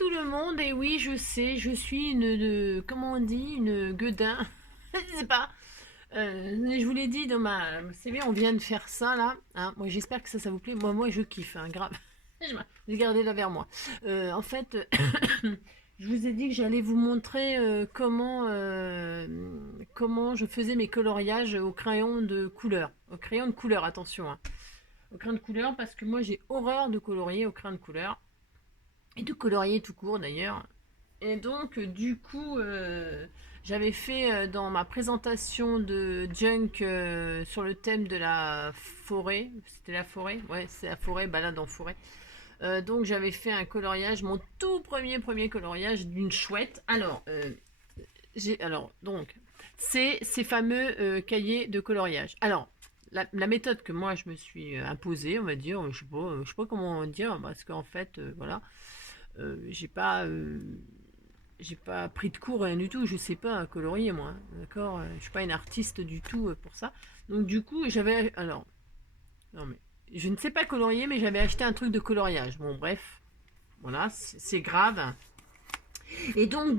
tout le monde, et oui, je sais, je suis comment on dit, une gueudin, je sais pas. Je vous l'ai dit dans ma CV, on vient de faire ça là. Hein. Moi, j'espère que ça vous plaît. Moi, je kiffe, hein, grave. Je gardez là vers moi. En fait, je vous ai dit que j'allais vous montrer comment je faisais mes coloriages au crayon de couleur. Au crayon de couleur, attention. Hein. Au crayon de couleur, parce que moi, j'ai horreur de colorier au crayon de couleur. Et de colorier tout court d'ailleurs. Et donc, du coup, j'avais fait dans ma présentation de Junk sur le thème de la forêt. C'était la forêt. Ouais, c'est la forêt, balade en forêt. Donc, j'avais fait un coloriage, mon tout premier coloriage d'une chouette. Donc, c'est ces fameux cahiers de coloriage. Alors, la méthode que moi je me suis imposée, on va dire, je sais pas comment dire, parce qu'en fait, voilà, euh, j'ai pas, euh, j'ai pas pris de cours, rien du tout. Je sais pas colorier moi, hein, d'accord. Je suis pas une artiste du tout pour ça. Donc du coup, non mais, je ne sais pas colorier, mais j'avais acheté un truc de coloriage. Bon bref, voilà, c'est grave. Et donc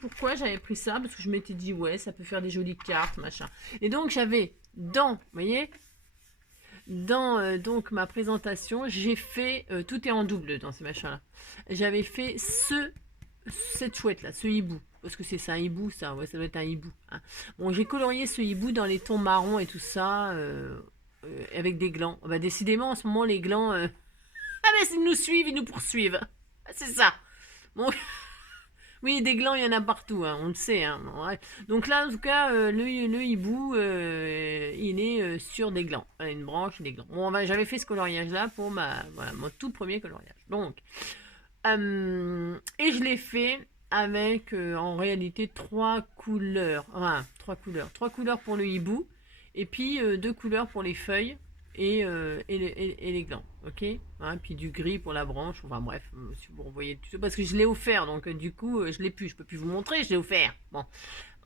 pourquoi j'avais pris ça? Parce que je m'étais dit ouais, ça peut faire des jolies cartes, machin. Et donc j'avais vous voyez, dans donc ma présentation, j'ai fait, tout est en double dans ces machins-là. J'avais fait cette chouette là, ce hibou. Parce que c'est ça, un hibou, ça, ouais, ça doit être un hibou. Hein. Bon, j'ai colorié ce hibou dans les tons marrons et tout ça, avec des glands. Bah, décidément, en ce moment, les glands, ah, mais ils nous suivent, ils nous poursuivent. Ah, c'est ça. Bon, oui, des glands, il y en a partout, hein, on le sait. Hein. Ouais. Donc là, en tout cas, le hibou, il est sur des glands. Une branche, des glands. Bon, j'avais fait ce coloriage-là pour voilà, mon tout premier coloriage. Donc, et je l'ai fait avec, en réalité, trois couleurs. Enfin, trois couleurs. Trois couleurs pour le hibou, et puis deux couleurs pour les feuilles et les glands, ok, hein, puis du gris pour la branche, enfin bref, si vous revoyez le tuto, parce que je l'ai offert, donc du coup, je peux plus vous montrer, je l'ai offert, bon.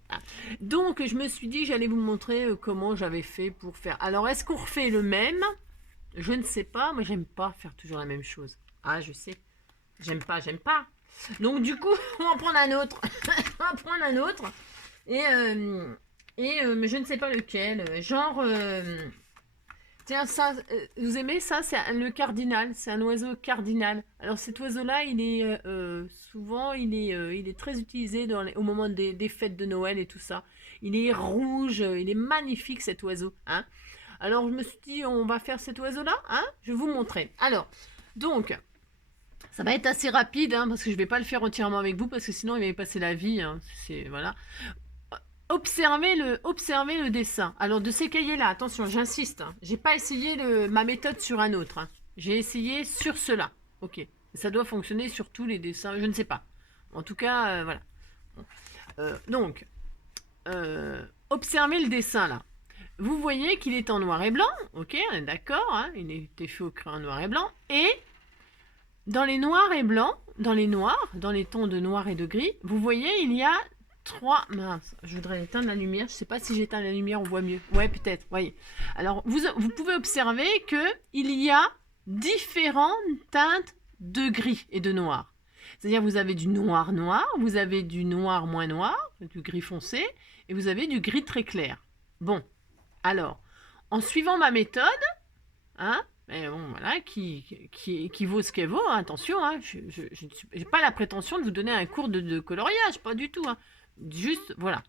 Voilà. Donc je me suis dit que j'allais vous montrer comment j'avais fait pour faire. Alors est-ce qu'on refait le même? Je ne sais pas, moi j'aime pas faire toujours la même chose. Ah je sais, j'aime pas. Donc du coup, on va en prendre un autre. On va en prendre un autre. Et, mais je ne sais pas lequel. Genre, tiens, ça, vous aimez ça? C'est le cardinal. C'est un oiseau cardinal. Alors cet oiseau-là, il est souvent, il est très utilisé au moment des fêtes de Noël et tout ça. Il est rouge, il est magnifique cet oiseau. Hein. Alors je me suis dit, on va faire cet oiseau-là. Hein, je vais vous montrer. Alors, donc, ça va être assez rapide, hein, parce que je ne vais pas le faire entièrement avec vous, parce que sinon il va y passer la vie. Hein. C'est voilà. Observez le dessin. Alors de ces cahiers-là, attention, j'insiste, hein, j'ai pas essayé ma méthode sur un autre. Hein. J'ai essayé sur cela. Ok. Ça doit fonctionner sur tous les dessins, je ne sais pas. En tout cas, voilà. Donc, observez le dessin là. Vous voyez qu'il est en noir et blanc, ok, on est d'accord, hein, il a été fait au crayon noir et blanc. Et dans les noirs et blancs, dans les tons de noir et de gris, vous voyez, il y a trois. Mince, je voudrais éteindre la lumière. Je sais pas si j'éteins la lumière, on voit mieux. Ouais, peut-être. Voyez. Alors, vous pouvez observer que il y a différentes teintes de gris et de noir. C'est-à-dire, vous avez du noir noir, vous avez du noir moins noir, du gris foncé, et vous avez du gris très clair. Bon, alors, en suivant ma méthode, hein, mais bon, voilà, qui vaut ce qu'elle vaut, hein, attention, hein, je n'ai pas la prétention de vous donner un cours de coloriage, pas du tout. Hein, juste, voilà.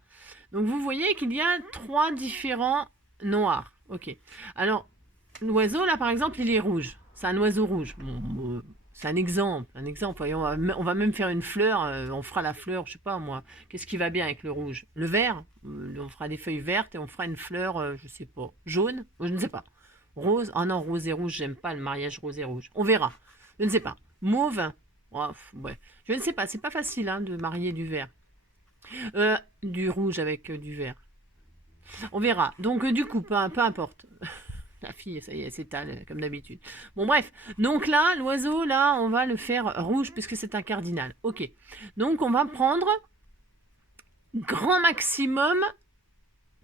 Donc vous voyez qu'il y a trois différents noirs. Ok. Alors, l'oiseau, là, par exemple, il est rouge. C'est un oiseau rouge. Bon, c'est un exemple. Un exemple. Voyons, on va même faire une fleur. On fera la fleur, je sais pas moi. Qu'est-ce qui va bien avec le rouge? Le vert. On fera des feuilles vertes et on fera une fleur, je sais pas. Jaune. Je ne sais pas. Rose. Ah non, rose et rouge, j'aime pas le mariage rose et rouge. On verra. Je ne sais pas. Mauve. Oh, ouais. Je ne sais pas. C'est pas facile hein, de marier du vert. Du rouge avec du vert. On verra. Donc, du coup, peu importe. La fille, ça y est, elle s'étale comme d'habitude. Bon, bref. Donc là, l'oiseau, là, on va le faire rouge puisque c'est un cardinal. Ok. Donc, on va prendre grand maximum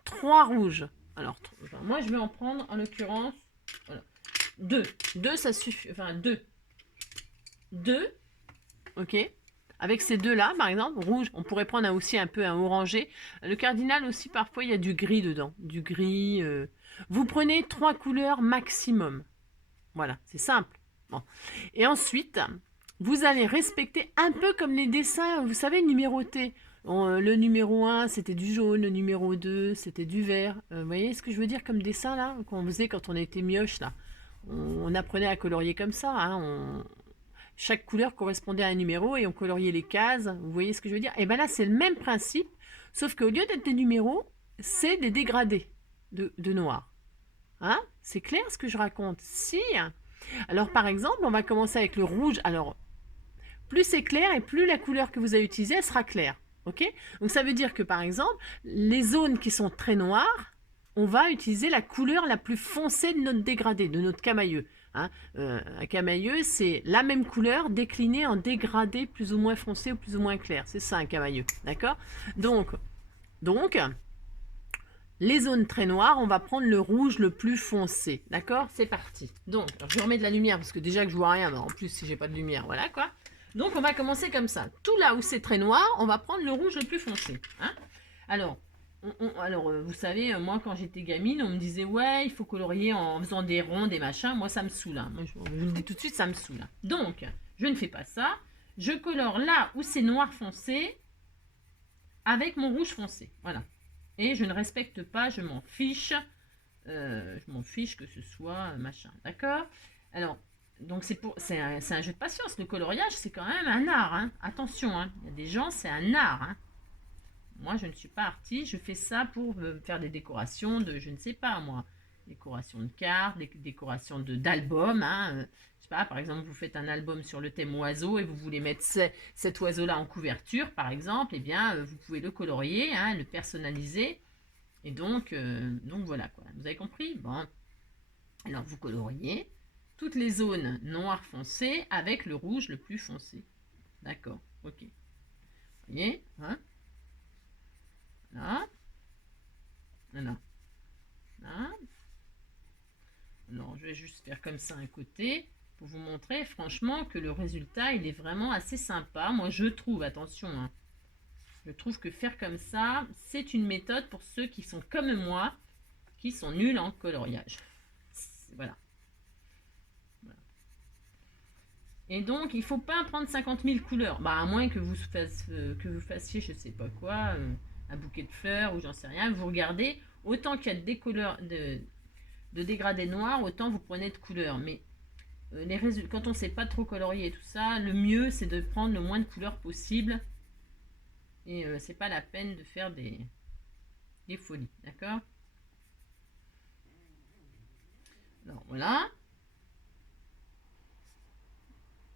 3 rouges. Alors, moi, je vais en prendre, en l'occurrence, voilà, 2. 2, ça suffit. Enfin, 2. 2. ok? Avec ces deux-là, par exemple, rouge, on pourrait prendre aussi un peu un orangé. Le cardinal aussi, parfois, il y a du gris dedans. Du gris. Vous prenez 3 couleurs maximum. Voilà, c'est simple. Bon. Et ensuite, vous allez respecter un peu comme les dessins, vous savez, numérotés. Le numéro 1, c'était du jaune, le numéro 2, c'était du vert. Vous voyez ce que je veux dire comme dessin, là, qu'on faisait quand on était mioche, là. On apprenait à colorier comme ça, hein. Chaque couleur correspondait à un numéro et on coloriait les cases. Vous voyez ce que je veux dire? Et bien là, c'est le même principe, sauf qu'au lieu d'être des numéros, c'est des dégradés de noir. Hein? C'est clair ce que je raconte? Si. Alors par exemple, on va commencer avec le rouge. Alors, plus c'est clair et plus la couleur que vous avez utilisée, elle sera claire. Ok? Donc ça veut dire que par exemple, les zones qui sont très noires, on va utiliser la couleur la plus foncée de notre dégradé, de notre camailleux. Hein, un camailleux, c'est la même couleur déclinée en dégradé plus ou moins foncé ou plus ou moins clair. C'est ça un camailleux, d'accord? Donc, les zones très noires, on va prendre le rouge le plus foncé, d'accord? C'est parti. Donc, alors je remets de la lumière parce que déjà que je vois rien, mais en plus si j'ai pas de lumière, voilà quoi. Donc on va commencer comme ça. Tout là où c'est très noir, on va prendre le rouge le plus foncé. Hein? Alors, vous savez, moi quand j'étais gamine, on me disait ouais, il faut colorier en faisant des ronds, des machins. Moi ça me saoule. Hein. Moi, je vous le dis tout de suite, ça me saoule. Donc, je ne fais pas ça. Je colore là où c'est noir foncé avec mon rouge foncé. Voilà. Et je ne respecte pas, je m'en fiche. Je m'en fiche que ce soit machin. D'accord? Alors, donc c'est un jeu de patience. Le coloriage, c'est quand même un art. Hein. Attention, hein. Il y a des gens, c'est un art. Hein. Moi, je ne suis pas artiste, je fais ça pour faire des décorations de, je ne sais pas moi, décorations de cartes, des décorations d'albums. Hein. Je sais pas, par exemple, vous faites un album sur le thème oiseau et vous voulez mettre cet oiseau-là en couverture, par exemple, eh bien, vous pouvez le colorier, hein, le personnaliser. Et donc voilà, quoi. Vous avez compris? Bon. Alors, vous coloriez toutes les zones noires foncées avec le rouge le plus foncé. D'accord, ok. Vous voyez, hein? Là. Voilà. Là. Alors, je vais juste faire comme ça un côté pour vous montrer franchement que le résultat, il est vraiment assez sympa. Moi, je trouve, attention, hein, je trouve que faire comme ça, c'est une méthode pour ceux qui sont comme moi, qui sont nuls en coloriage. Voilà. Voilà. Et donc, il ne faut pas prendre 50 000 couleurs. Bah, à moins que vous fassiez, je ne sais pas quoi, un bouquet de fleurs ou j'en sais rien. Vous regardez, autant qu'il y a des couleurs de dégradés noirs, autant vous prenez de couleurs. Mais quand on ne sait pas trop colorier et tout ça, le mieux c'est de prendre le moins de couleurs possible. Et c'est pas la peine de faire des folies, d'accord? Alors voilà.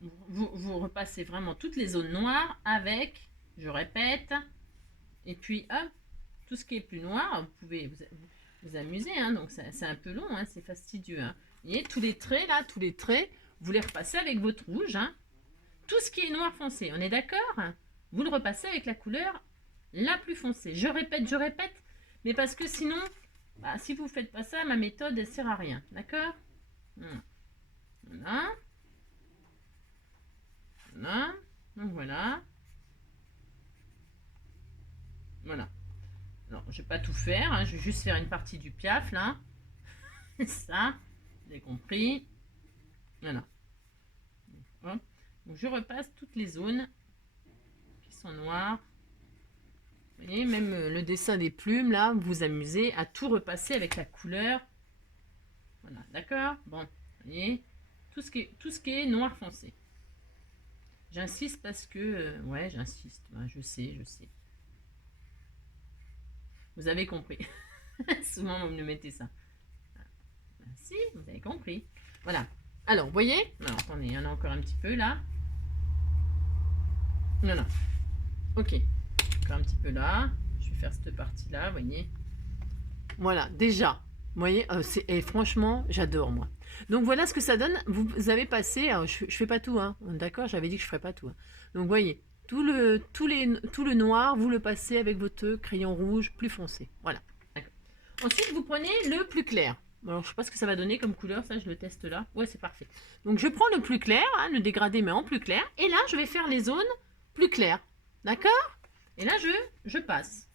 Vous repassez vraiment toutes les zones noires avec, je répète, et puis hop, tout ce qui est plus noir, vous pouvez vous amuser, hein, donc c'est un peu long, hein, c'est fastidieux. Hein. Vous voyez, tous les traits là, vous les repassez avec votre rouge. Hein. Tout ce qui est noir foncé, on est d'accord? Vous le repassez avec la couleur la plus foncée. Je répète, mais parce que sinon, bah, si vous ne faites pas ça, ma méthode ne sert à rien, d'accord? Voilà. Voilà. Donc voilà. Voilà. Alors, je vais pas tout faire, hein, je vais juste faire une partie du piaf, là. Ça, vous avez compris. Voilà. Hop. Donc, je repasse toutes les zones qui sont noires. Vous voyez, même le dessin des plumes, là, vous vous amusez à tout repasser avec la couleur. Voilà, d'accord? Bon, vous voyez, tout ce qui est noir foncé. J'insiste parce que... ouais, j'insiste. Ouais, je sais. Vous avez compris. Souvent, vous me mettez ça. Ben, si, vous avez compris. Voilà. Alors, vous voyez? Alors, attendez, il y en a encore un petit peu là. Non. Ok. Encore un petit peu là. Je vais faire cette partie-là, vous voyez? Voilà, déjà. Vous voyez, et franchement, j'adore, moi. Donc, voilà ce que ça donne. Vous avez passé... Alors, je fais pas tout, hein. D'accord? J'avais dit que je ferais pas tout. Hein. Donc, vous voyez, tout le noir, vous le passez avec votre crayon rouge plus foncé. Voilà. Ensuite, vous prenez le plus clair. Alors, je sais pas ce que ça va donner comme couleur, ça, je le teste là. Ouais, c'est parfait. Donc, je prends le plus clair, hein, le dégradé, mais en plus clair. Et là, je vais faire les zones plus claires. D'accord? Et là, je passe.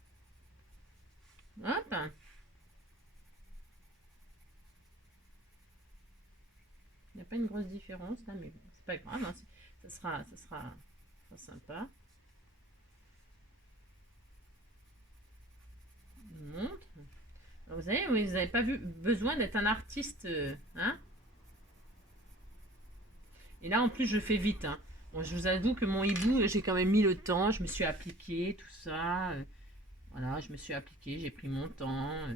Hop. Il n'y a pas une grosse différence là, mais c'est pas grave. Hein, ça sera sympa. Je vous montre. Alors, vous n'avez pas besoin d'être un artiste, hein? Et là, en plus, je fais vite. Hein. Bon, je vous avoue que mon hibou, j'ai quand même mis le temps. Je me suis appliquée, tout ça. Voilà, je me suis appliquée, j'ai pris mon temps.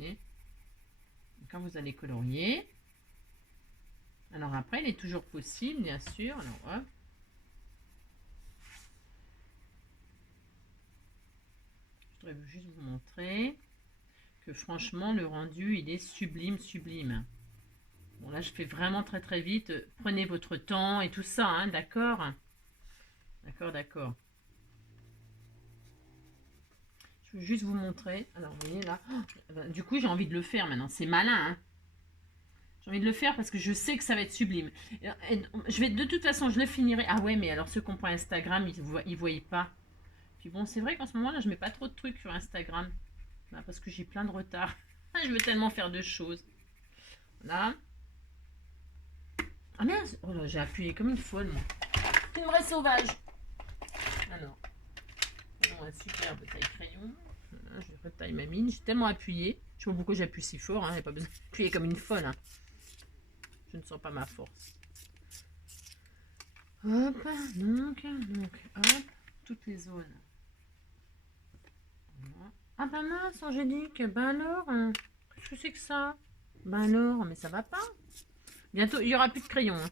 Et quand vous allez colorier, alors après, il est toujours possible, bien sûr. Alors, hop. Je voudrais juste vous montrer que franchement, le rendu, il est sublime, sublime. Bon, là, je fais vraiment très, très vite. Prenez votre temps et tout ça, hein, d'accord? D'accord, d'accord. Je veux juste vous montrer. Alors, vous voyez là. Oh, du coup, j'ai envie de le faire maintenant. C'est malin, hein. J'ai envie de le faire parce que je sais que ça va être sublime. Je vais, de toute façon, je le finirai. Ah ouais, mais alors ceux qui ont pas Instagram, ils voient pas. Puis bon, c'est vrai qu'en ce moment-là, je mets pas trop de trucs sur Instagram. Là, parce que j'ai plein de retard. Je veux tellement faire de choses. Voilà. Ah merde, oh là, j'ai appuyé comme une folle, moi. C'est une vraie sauvage. Alors, prenons un superbe taille-crayon. Voilà, je retaille ma mine. J'ai tellement appuyé. Je sais pas pourquoi j'appuie si fort. Hein. Il n'y a pas besoin d'appuyer comme une folle. Hein. Je ne sens pas ma force. Hop, donc, hop, toutes les zones. Voilà. Ah bah mince, Angélique, bah alors, qu'est-ce que c'est que ça? Bah alors, mais ça va pas. Bientôt, il n'y aura plus de crayons. Hein.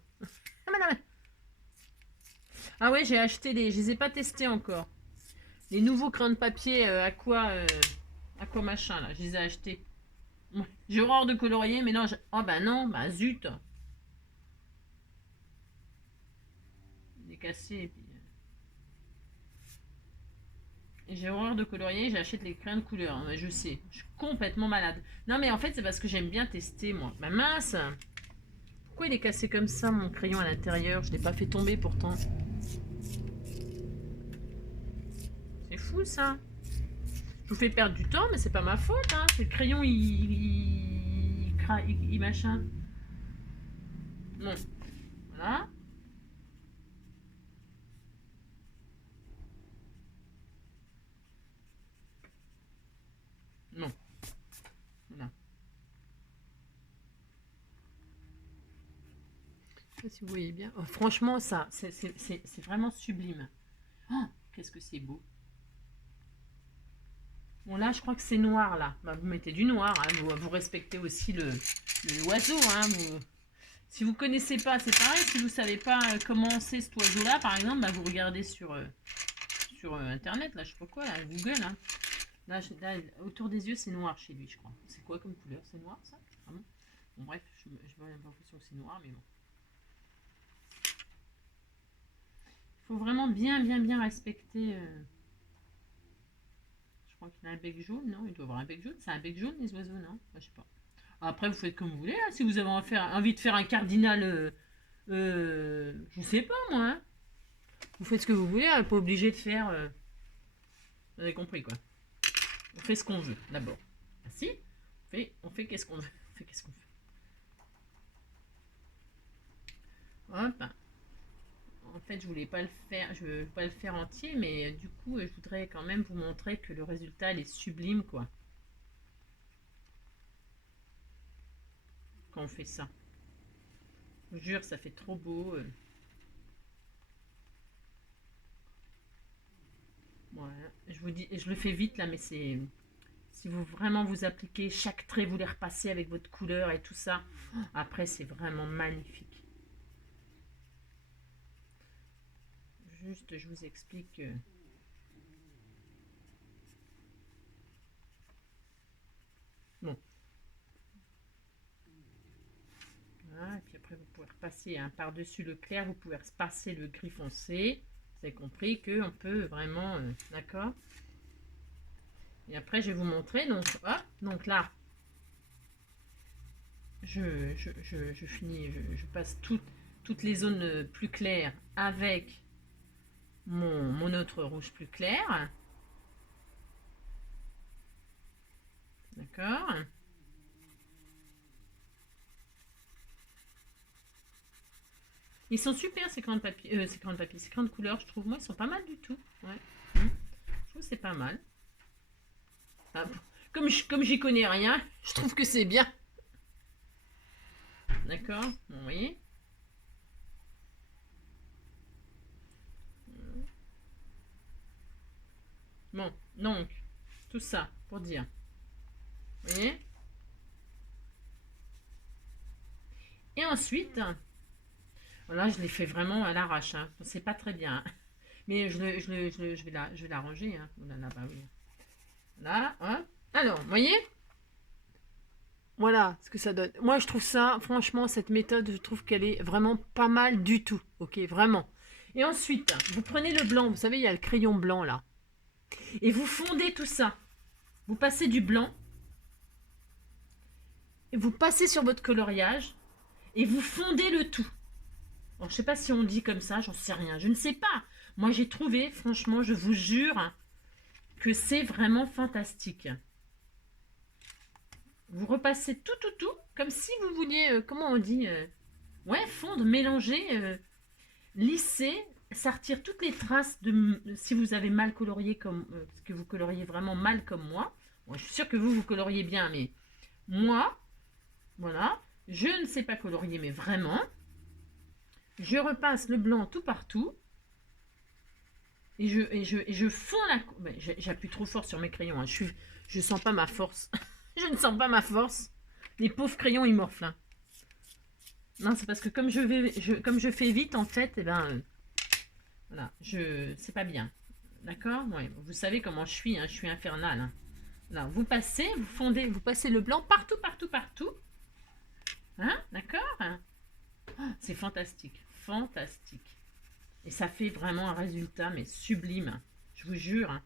Ah, bah, non, ah ouais, j'ai acheté je les ai pas testés encore. Les nouveaux crayons de papier aqua machin là, je les ai achetés. J'ai horreur de colorier, mais non, oh bah non, bah zut. Il est cassé et puis... J'ai horreur de colorier, j'achète les crayons de couleur. Hein, je sais, je suis complètement malade. Non mais en fait c'est parce que j'aime bien tester moi. Bah mince. Pourquoi il est cassé comme ça mon crayon à l'intérieur? Je l'ai pas fait tomber pourtant. C'est fou ça. Je vous fais perdre du temps mais c'est pas ma faute. Hein. C'est le crayon il machin. Bon, voilà. Non. Voilà. Je sais pas si vous voyez bien. Oh, franchement, ça, c'est vraiment sublime. Oh, qu'est-ce que c'est beau. Bon, là, je crois que c'est noir, là. Bah, vous mettez du noir. Hein. Vous respectez aussi l'oiseau. Hein. Si vous connaissez pas, c'est pareil. Si vous savez pas comment c'est cet oiseau-là, par exemple, bah, vous regardez sur Internet, là, je sais pas quoi, là, Google. Hein. Là, autour des yeux, c'est noir chez lui, je crois. C'est quoi comme couleur? C'est noir, ça? Ah bon, bref, je vois l'impression que c'est noir, mais bon. Il faut vraiment bien respecter... Je crois qu'il a un bec jaune, non? Il doit avoir un bec jaune. C'est un bec jaune, les oiseaux, non? Je sais pas. Après, vous faites comme vous voulez. Hein. Si vous avez envie de faire un cardinal, je sais pas, moi. Hein. Vous faites ce que vous voulez. Hein, pas obligé de faire... Vous avez compris, quoi. On fait ce qu'on veut, d'abord. Ah, si, on fait qu'est-ce qu'on veut. On fait qu'est-ce qu'on veut. Hop. En fait, je voulais pas le faire, je veux pas le faire entier, mais du coup, je voudrais quand même vous montrer que le résultat, il est sublime, quoi. Quand on fait ça. Je vous jure, ça fait trop beau. Voilà. Je vous dis, je le fais vite là, mais c'est... Si vous vraiment vous appliquez chaque trait, vous les repassez avec votre couleur et tout ça, après c'est vraiment magnifique. Juste, je vous explique. Bon. Voilà, et puis après vous pouvez repasser hein, par-dessus le clair, vous pouvez repasser le gris foncé. Vous avez compris qu'on peut vraiment... D'accord? Et après, je vais vous montrer. Donc, hop, donc là, je finis, je passe toutes les zones plus claires avec mon autre rouge plus clair. D'accord. Ils sont super ces crayons de papier, ces crayons de papier, ces crayons de couleur, je trouve. Moi, ils sont pas mal du tout. Ouais. Je trouve que c'est pas mal. Ah, comme j'y connais rien, je trouve que c'est bien. D'accord. Bon, vous voyez. Bon, donc, tout ça pour dire. Vous voyez. Et ensuite, voilà, je l'ai fait vraiment à l'arrache. Hein. C'est pas très bien. Hein. Mais je vais l'arranger. Hein. Oh là, là, bah oui. Là, hein. Alors, vous voyez. Voilà ce que ça donne. Moi, je trouve ça, franchement, cette méthode, je trouve qu'elle est vraiment pas mal du tout. Ok, vraiment. Et ensuite, vous prenez le blanc. Vous savez, il y a le crayon blanc là. Et vous fondez tout ça. Vous passez du blanc. Et vous passez sur votre coloriage. Et vous fondez le tout. Alors, je sais pas si on dit comme ça, j'en sais rien. Je ne sais pas. Moi, j'ai trouvé, franchement, je vous jure, que c'est vraiment fantastique. Vous repassez tout, comme si vous vouliez, comment on dit, ouais, fondre, mélanger, lisser, ça retire toutes les traces de, si vous avez mal colorié comme, parce que vous coloriez vraiment mal comme moi. Bon, je suis sûre que vous coloriez bien, mais moi, voilà, je ne sais pas colorier, mais vraiment. Je repasse le blanc tout partout. Et je fonds la... J'appuie trop fort sur mes crayons. Hein. Je sens pas ma force. Je ne sens pas ma force. Les pauvres crayons, ils morflent. Hein. Non, c'est parce que comme je fais vite, en fait, eh ben, voilà, c'est pas bien. D'accord. Ouais, vous savez comment je suis. Hein, je suis infernale. Hein. Là, vous passez, vous fondez, vous passez le blanc partout. Hein, d'accord. Oh, c'est fantastique. Fantastique. Et ça fait vraiment un résultat, mais sublime. Je vous jure. Hein.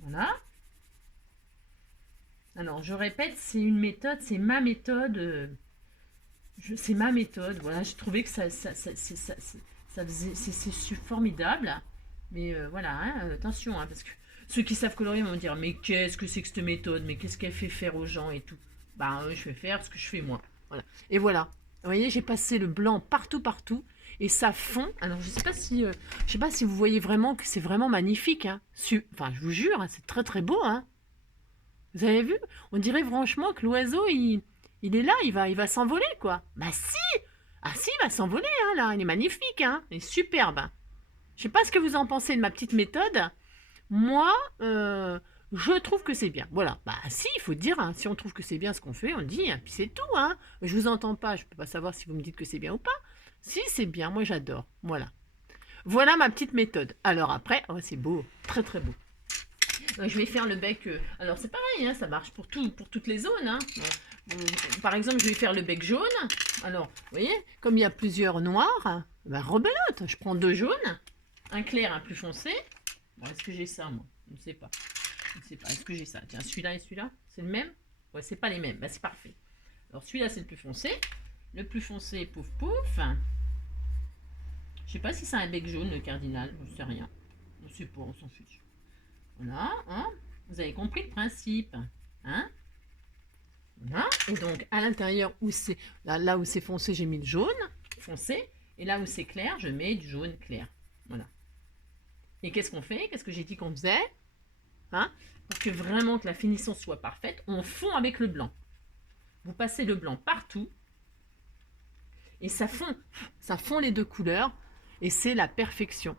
Voilà. Alors, je répète, c'est une méthode, c'est ma méthode. C'est ma méthode. Voilà, j'ai trouvé que ça faisait, c'est formidable. Mais voilà, hein, attention, hein, parce que ceux qui savent colorier vont me dire, mais qu'est-ce que c'est que cette méthode? Mais qu'est-ce qu'elle fait faire aux gens et tout? Bah, je vais faire ce que je fais moi. Voilà. Et voilà. Vous voyez, j'ai passé le blanc partout. Et ça fond. Alors, je sais pas si vous voyez vraiment que c'est vraiment magnifique. Hein. Enfin, je vous jure, hein, c'est très beau. Hein. Vous avez vu? On dirait franchement que l'oiseau, il est là, il va s'envoler, quoi. Bah si! Ah si, il va s'envoler, hein, là. Il est magnifique, hein. Il est superbe. Je sais pas ce que vous en pensez de ma petite méthode. Moi, je trouve que c'est bien. Voilà. Bah si, il faut dire, hein, si on trouve que c'est bien ce qu'on fait, on le dit, hein, puis c'est tout, hein. Je vous entends pas, je peux pas savoir si vous me dites que c'est bien ou pas. Si, c'est bien, moi j'adore. Voilà. Voilà ma petite méthode. Alors après, oh, c'est beau, très beau. Je vais faire le bec. Alors c'est pareil, hein, ça marche pour toutes les zones. Hein. Par exemple, je vais faire le bec jaune. Alors, vous voyez, comme il y a plusieurs noirs, ben rebelote. Je prends 2 jaunes, un clair, un plus foncé. Bon, est-ce que j'ai ça, moi? Je ne sais pas. Je ne sais pas. Est-ce que j'ai ça? Tiens, celui-là et celui-là, c'est le même? Ouais, c'est pas les mêmes. Ben, c'est parfait. Alors celui-là, c'est le plus foncé. Le plus foncé, pouf. Je sais pas si c'est un bec jaune, le cardinal. Je ne sais rien. Je ne sais pas, on s'en fiche. Voilà, hein. Vous avez compris le principe, hein. Voilà. Et donc à l'intérieur où c'est là où c'est foncé, j'ai mis le jaune foncé, et là où c'est clair, je mets du jaune clair. Voilà. Et qu'est-ce qu'on fait? Qu'est-ce que j'ai dit qu'on faisait, hein? Pour que vraiment que la finition soit parfaite, on fond avec le blanc. Vous passez le blanc partout, et ça fond les 2 couleurs, et c'est la perfection.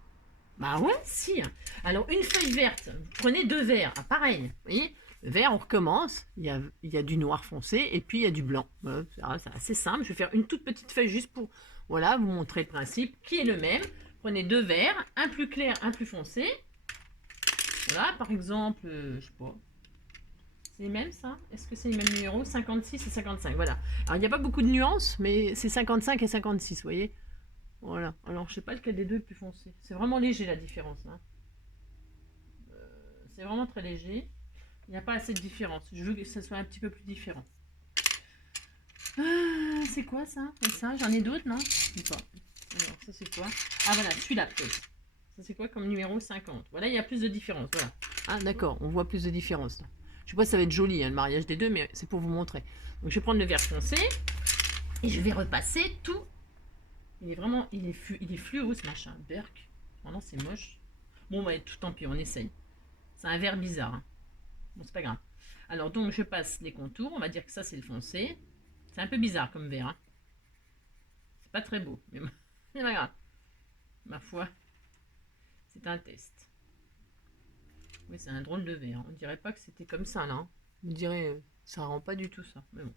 Bah ouais, si. Alors, une feuille verte, vous prenez 2 verres. Ah, pareil, vous voyez, le vert, on recommence. Il y a du noir foncé et puis il y a du blanc. C'est assez simple. Je vais faire une toute petite feuille juste pour voilà, vous montrer le principe qui est le même. Prenez 2 verres, un plus clair, un plus foncé. Voilà, par exemple, je sais pas. C'est les mêmes, ça? Est-ce que c'est les mêmes numéros? 56 et 55, voilà. Alors, il n'y a pas beaucoup de nuances, mais c'est 55 et 56, vous voyez? Voilà. Alors, je sais pas lequel des deux est plus foncé. C'est vraiment léger la différence. Hein. C'est vraiment très léger. Il n'y a pas assez de différence. Je veux que ça soit un petit peu plus différent. C'est quoi ça? Ça, j'en ai d'autres, non? Je sais pas. Alors, ça c'est quoi? Ah voilà, celui-là peut-être. Ça c'est quoi comme numéro 50? Voilà, il y a plus de différence. Voilà. Ah d'accord, on voit plus de différence. Je sais pas si ça va être joli, hein, le mariage des deux, mais c'est pour vous montrer. Donc je vais prendre le vert foncé et je vais repasser tout. Il est vraiment, il est fluo ce machin. Berk. Vraiment c'est moche. Bon bah tout tant pis, on essaye. C'est un vert bizarre. Hein. Bon c'est pas grave. Alors donc je passe les contours. On va dire que ça c'est le foncé. C'est un peu bizarre comme vert. Hein. C'est pas très beau, mais c'est pas grave. Ma foi, c'est un test. Oui, c'est un drôle de vert. On dirait pas que c'était comme ça là. Hein. On dirait ça rend pas du tout ça. Mais bon,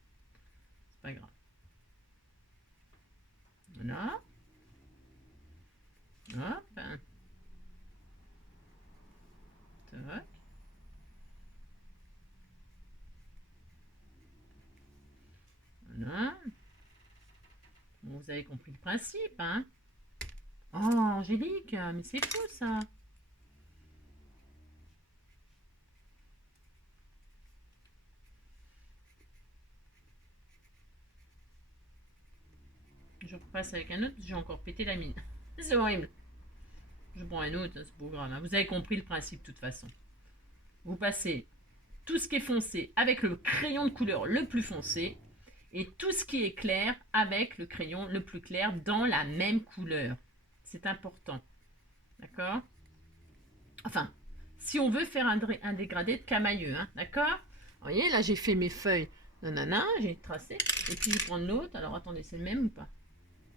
c'est pas grave. Voilà. Hop. Tac. Voilà. Bon, vous avez compris le principe, hein? Oh, Angélique, mais c'est fou ça. Je repasse avec un autre, j'ai encore pété la mine. C'est horrible. Je prends un autre, c'est pas grave. Hein. Vous avez compris le principe de toute façon. Vous passez tout ce qui est foncé avec le crayon de couleur le plus foncé et tout ce qui est clair avec le crayon le plus clair dans la même couleur. C'est important. D'accord? Enfin, si on veut faire un dégradé de camailleux, hein, d'accord? Vous voyez, là j'ai fait mes feuilles. Nanana, j'ai tracé. Et puis je vais prendre l'autre. Alors attendez, c'est le même ou pas?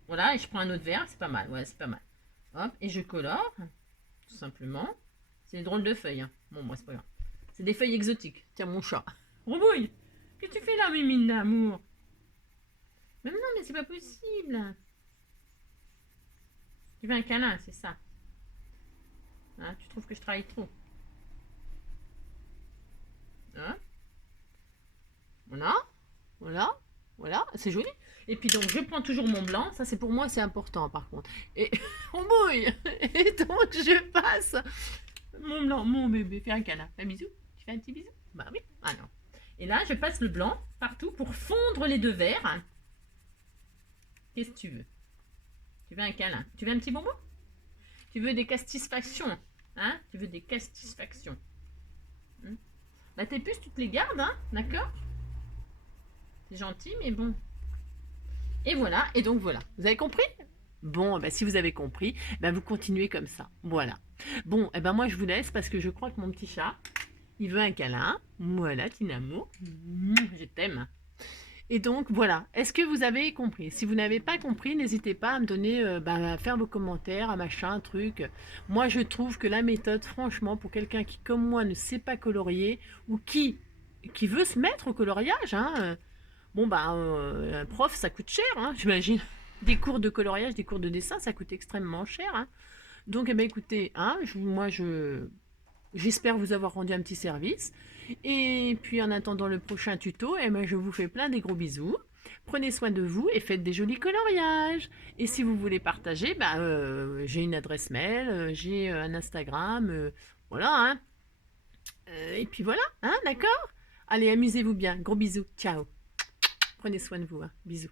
Voilà, et je prends un autre vert, c'est pas mal. Ouais, c'est pas mal. Hop, et je colore, tout simplement. C'est une drôle de feuille. Hein. Bon, moi, c'est pas grave. C'est des feuilles exotiques. Tiens, mon chat. Roubouille, qu'est-ce que tu fais là, mimine d'amour? Mais non, mais c'est pas possible. Tu veux un câlin, c'est ça. Hein, tu trouves que je travaille trop. Hein? Voilà, voilà, voilà, c'est joli. Et puis donc, je prends toujours mon blanc. Ça, c'est pour moi, c'est important, par contre. Et on bouille. Et donc, je passe mon blanc, mon bébé. Fais un câlin. Un bisou. Tu fais un petit bisou? Bah oui. Ah non. Et là, je passe le blanc partout pour fondre les deux verts. Qu'est-ce que tu veux? Tu veux un câlin? Tu veux un petit bonbon? Tu veux des castisfactions? Hein? Tu veux des castisfactions? Bah, tes puces, tu te les gardes, hein? D'accord? C'est gentil, mais bon. Et voilà, et donc voilà. Vous avez compris? Bon, bah, si vous avez compris, bah, vous continuez comme ça. Voilà. Bon, et ben moi je vous laisse parce que je crois que mon petit chat, il veut un câlin. Voilà, Tinamo. Je t'aime. Et donc voilà. Est-ce que vous avez compris? Si vous n'avez pas compris, n'hésitez pas à me donner, à faire vos commentaires, à machin, truc. Moi je trouve que la méthode, franchement, pour quelqu'un qui comme moi ne sait pas colorier ou qui veut se mettre au coloriage, hein, bon, bah, un prof, ça coûte cher, hein, j'imagine. Des cours de coloriage, des cours de dessin, ça coûte extrêmement cher. Hein. Donc, eh bien, écoutez, hein, j'espère vous avoir rendu un petit service. Et puis, en attendant le prochain tuto, eh bien, je vous fais plein des gros bisous. Prenez soin de vous et faites des jolis coloriages. Et si vous voulez partager, bah, j'ai une adresse mail, j'ai un Instagram, voilà. Hein. Et puis voilà, hein, d'accord? Allez, amusez-vous bien. Gros bisous. Ciao. Prenez soin de vous. Hein. Bisous.